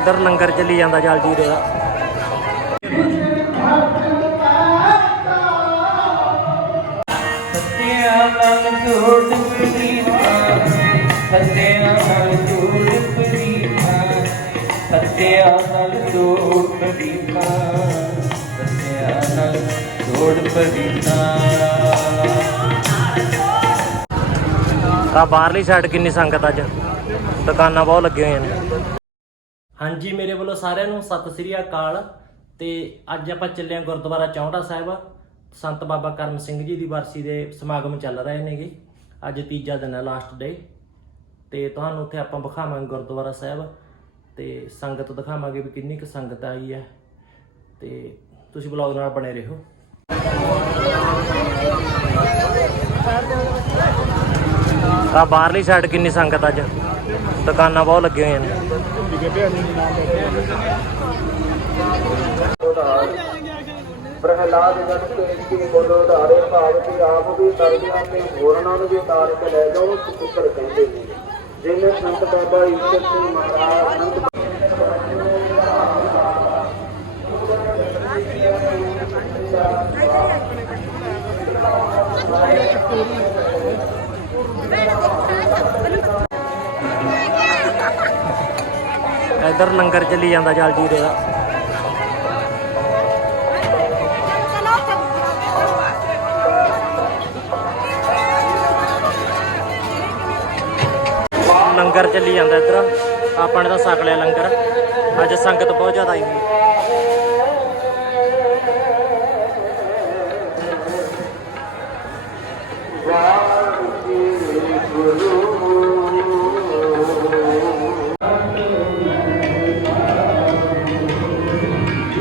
ਇੱਧਰ ਲੰਗਰ ਚੱਲੀ ਜਾਂਦਾ ਜਲ ਜੀਰੇ ਦਾ। ਸੱਤਿਆ ਨਾਲ ਜੋੜ ਪ੍ਰੀਤਾ ਸੱਤਿਆ ਨਾਲ ਜੋੜ ਪ੍ਰੀਤਾ ਸੱਤਿਆ ਨਾਲ ਜੋੜ ਪ੍ਰੀਤਾ ਸੱਤਿਆ ਨਾਲ ਜੋੜ ਪ੍ਰੀਤਾ ਆ ਬਾਹਰਲੀ ਸਾਈਡ ਕਿੰਨੀ ਸੰਗਤ ਅੱਜ? ਦੁਕਾਨਾਂ ਬਹੁਤ ਲੱਗੀਆਂ ਹੋਈਆਂ ਨੇ। ਹਾਂਜੀ, ਮੇਰੇ ਵੱਲੋਂ ਸਾਰਿਆਂ ਨੂੰ ਸਤਿ ਸ੍ਰੀ ਅਕਾਲ ਤੇ ਅੱਜ ਆਪਾਂ ਚੱਲੇ ਹਾਂ ਗੁਰਦੁਆਰਾ ਚੌਂਡਾ ਸਾਹਿਬ। ਸੰਤ ਬਾਬਾ ਕਰਮ ਸਿੰਘ ਜੀ ਦੀ ਵਰਸੀ ਦੇ ਸਮਾਗਮ ਚੱਲ ਰਹੇ ਨੇਗੇ। ਅੱਜ ਤੀਜਾ ਦਿਨ ਹੈ ਲਾਸਟ ਡੇ ਤੇ ਤੁਹਾਨੂੰ ਉੱਥੇ ਆਪਾਂ ਵਿਖਾਵਾਂਗੇ ਗੁਰਦੁਆਰਾ ਸਾਹਿਬ ਤੇ ਸੰਗਤ ਦਿਖਾਵਾਂਗੇ ਵੀ ਕਿੰਨੀ ਕੁ ਸੰਗਤ ਆਈ ਹੈ। ਤੇ ਤੁਸੀਂ ਬਲੌਗ ਨਾਲ ਬਣੇ ਰਹੋ। ਆ ਬਾਹਰਲੀ ਸਾਈਡ ਕਿੰਨੀ ਸੰਗਤ ਅੱਜ? ਦੁਕਾਨਾਂ ਬਹੁਤ ਲੱਗੀਆਂ ਹੋਈਆਂ ਨੇ। ਪ੍ਰਹਿਲਾਦ ਜਨ ਕੀ ਬੋਲੋ ਧਾਰੇ ਭਾਵ ਕਿ ਆਪ ਵੀ ਤਰਦਿਆਂ ਤੇ ਹੋਰਨਾਂ ਨੂੰ ਵੀ ਤਾਰ ਕੇ ਲੈ ਜਾਓ, ਸੁਪੁੱਤਰ ਕਹਿੰਦੇ ਨੇ। ਜਿਵੇਂ ਸੰਤ ਬਾਬਾ ਈਸ਼ਰ ਸਿੰਘ ਮਹਾਰਾਜ, ਸੰਤ ਇੱਧਰ ਲੰਗਰ ਚੱਲੀ ਜਾਂਦਾ ਜਲ ਜੀਰੇ ਦਾ। ਲੰਗਰ ਚੱਲੀ ਜਾਂਦਾ ਇੱਧਰ। ਆਪਾਂ ਨੇ ਤਾਂ ਛਕ ਲਿਆ ਲੰਗਰ। ਅੱਜ ਸੰਗਤ ਬਹੁਤ ਜ਼ਿਆਦਾ ਆਈ ਹੋਈ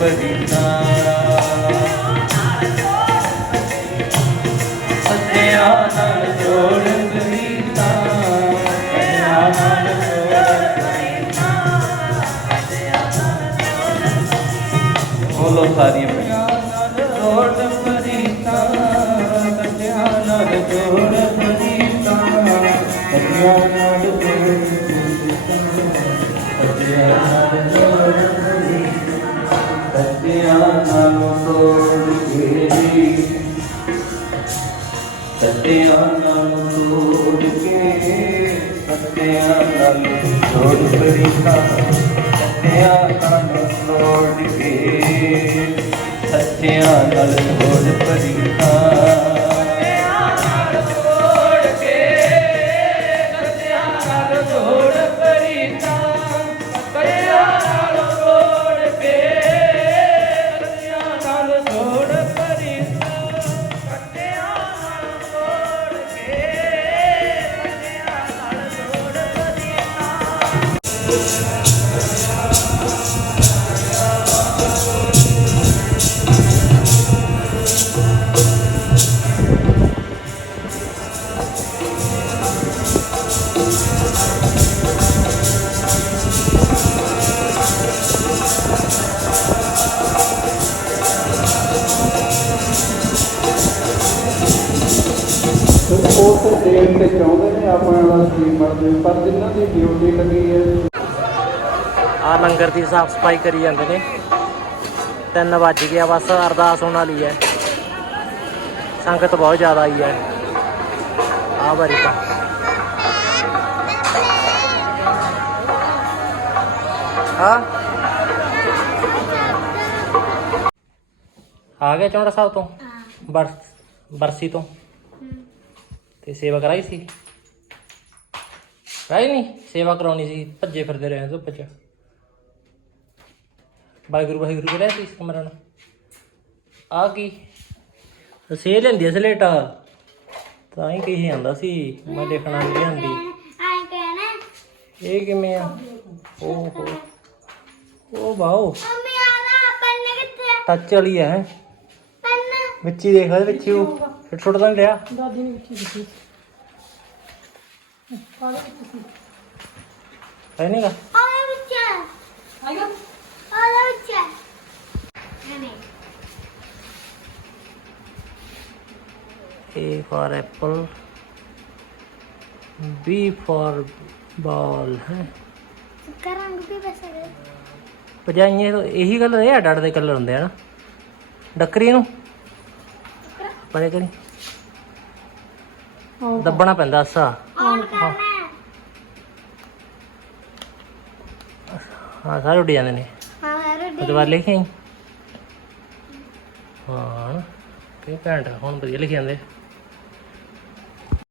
ਜੋੜ ਪ੍ਰੀਤਾ ਸੱਤਿਆ ਨਾਲ ਜੋੜ ਪ੍ਰੀਤਾ ਸੱਤਿਆ ਨਾਲ ਜੋੜ ਬੋਲੋ ਸਾਰੀਆਂ ਜੋੜ ਪ੍ਰੀਤਾ ਸੱਤਿਆ ਨਾਲ ਜੋੜ ਪ੍ਰੀਤਾ ਸੱਤਿਆ ਨਾਲ ਜੋੜ ਸੱਤਿਆ ਨਾਲ ਜੋੜ ਸੱਤਿਆ ਨਾਲ ਜੋੜ ਕੇ ਸੱਤਿਆ ਨਾਲ ਜੋੜ ਕੇ ਸੱਤਿਆ ਨਾਲ ਜੋੜ ਪ੍ਰੀਤਾ ਸੱਤਿਆ ਨਾਲ ਜੋੜ ਕੇ ਸੱਚਿਆ ਨਾਲ ਜੋੜ ਪ੍ਰੀਤਾ ਉਸ ਦੇਣ ਤੇ ਚਾਹੁੰਦੇ ਨੇ ਆਪਣੇ ਵਾਲਾ ਸਟ੍ਰੀਮਰ ਦੇ ਪਰ ਜਿਨ੍ਹਾਂ ਦੀ ਡਿਊਟੀ ਲੱਗੀ ਹੈ ਆ ਲੰਗਰ ਦੀ ਸਾਫ਼ ਸਫ਼ਾਈ ਕਰੀ ਜਾਂਦੇ ਨੇ। ਤਿੰਨ ਵੱਜ ਗਿਆ ਬਸ ਅਰਦਾਸ ਹੋਣ ਵਾਲੀ ਹੈ। ਸੰਗਤ ਬਹੁਤ ਜ਼ਿਆਦਾ ਆਈ ਹੈ। ਆ ਵਾਰੀ ਤਾਂ। ਹਾਂ? ਆ ਗਿਆ ਚੌਂੜਾ ਸਾਹਿਬ ਤੋਂ? ਬਰਸ ਬਰਸੀ ਤੋਂ? ਤੇ ਸੇਵਾ ਕਰਾਈ ਸੀ? ਕਰਾਈ ਨਹੀਂ ਸੇਵਾ ਕਰਾਉਣੀ ਸੀ ਭੱਜੇ ਫਿਰਦੇ ਰਹੇ ਧੁੱਪ ਚ। ਵਾਹਿਗੁਰੂ ਵਾਹਿਗੁਰੂ ਕਰਿਆ ਸੀ ਸਿਮਰਨ ਆ ਕੀ? ਸੇ ਲੈਂਦੀ ਆ ਸਲੇਟ। ਤਾਂ ਹੀ ਕਹੀ ਜਾਂਦਾ ਸੀ ਮੈਂ ਦੇਖਣਾ ਨਹੀਂ ਲਿਆਂਦੀ ਆਏ ਕਹਿਣਾ ਇਹ ਕਿਵੇਂ ਆ? ਓਹੋ। ਉਹ ਵਾਓ। ਮੰਮੀ ਆਣਾ ਪੈਨ ਕਿੱਥੇ ਆ? ਟੱਚ ਵਾਲੀ ਹੈ? ਪੈਨ ਵਿੱਚ ਹੀ ਦੇਖ ਲੈ ਵਿੱਚ ਹੀ ਉਹ। ਛੁੱਟ ਛੁੱਟ ਤਾਂ ਨੀ ਰਿਹਾ ਹੈ ਨਹੀਂਗਾ ਆਏ ਬੱਚਾ। ਆਇਆ। ਆਇਆ ਬੱਚਾ ਨਹੀਂ A for apple, B for ball ਹੈ? ਕਰਾਂਗ ਵੀ ਬਸ ਗਏ ਪਜਾਈਏ ਤਾਂ ਇਹੀ ਗੱਲ ਇਹ ਅੱਡ ਅੱਡ ਦੇ ਕਲਰ ਹੁੰਦੇ ਆ ਨਾ। ਡੱਕਰੀ ਨੂੰ? ਪਰੇ ਕਰੀ। ਦੱਬਣਾ ਪੈਂਦਾ ਅਸਾ ਹਾਂ ਸਾਰੇ ਉੱਡ ਜਾਂਦੇ ਨੇ। ਹਾਂ ਉਹਦੇ ਬਾਅਦ ਲਿਖੀ ਹਾਂ। ਕੀ ਘੈਂਟ ਹੁਣ ਵਧੀਆ ਲਿਖੀ ਜਾਂਦੇ।